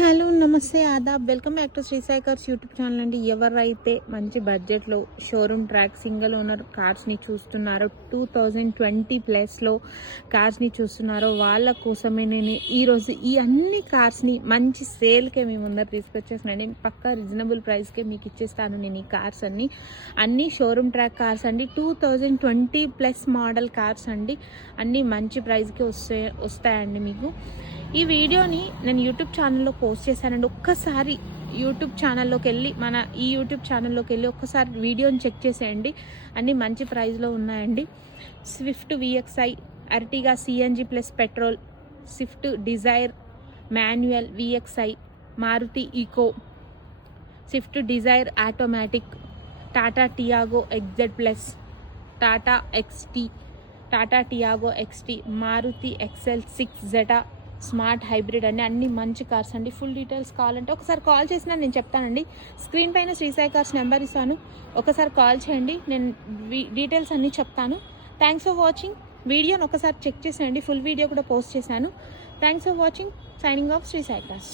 Hello నమస్తే ఆదాబ్ welcome back to Shri Sai cars YouTube channel అండి. ఎవరైతే మంచి బడ్జెట్లో షోరూమ్ ట్రాక్ సింగిల్ ఓనర్ కార్స్ని చూస్తున్నారో 2020+ కార్స్ని చూస్తున్నారో వాళ్ళ కోసమే నేను ఈరోజు ఈ అన్ని కార్స్ని మంచి సేల్కే మీ ముందర తీసుకొచ్చేసినండి. పక్కా రీజనబుల్ ప్రైస్కే మీకు ఇచ్చేస్తాను నేను ఈ కార్స్ అన్ని షోరూమ్ ట్రాక్ కార్స్ అండి. 2020+ మోడల్ కార్స్ అండి. అన్నీ మంచి ప్రైస్కి వస్తాయండి మీకు. ఈ వీడియోని నేను యూట్యూబ్ ఛానల్లో పోస్ట్ చేశానండి. ఒక్కసారి యూట్యూబ్ ఛానల్లోకి వెళ్ళి ఈ యూట్యూబ్ ఛానల్లోకి వెళ్ళి ఒక్కసారి వీడియోని చెక్ చేసేయండి. అన్నీ మంచి ప్రైస్లో ఉన్నాయండి. Swift VXI, Ertiga CNG plus petrol, Swift Dzire manual VXI, Maruti Eeco, Swift Dzire automatic, Tata Tiago XZ+, Tata XT, Tata Tiago XT, Maruti XL6 Zeta smart hybrid అండి. అన్ని మంచి కార్స్ అండి. ఫుల్ డీటెయిల్స్ కావాలంటే ఒకసారి కాల్ చేసినా నేను చెప్తానండి. స్క్రీన్ పైన శ్రీ సాయి కార్స్ నెంబర్ ఇస్తాను, ఒకసారి కాల్ చేయండి, నేను డీటెయిల్స్ అన్నీ చెప్తాను. Thanks for watching. వీడియోని ఒకసారి చెక్ చేసేయండి, ఫుల్ వీడియో కూడా పోస్ట్ చేశాను. Thanks for watching. Signing off Shri Sai cars.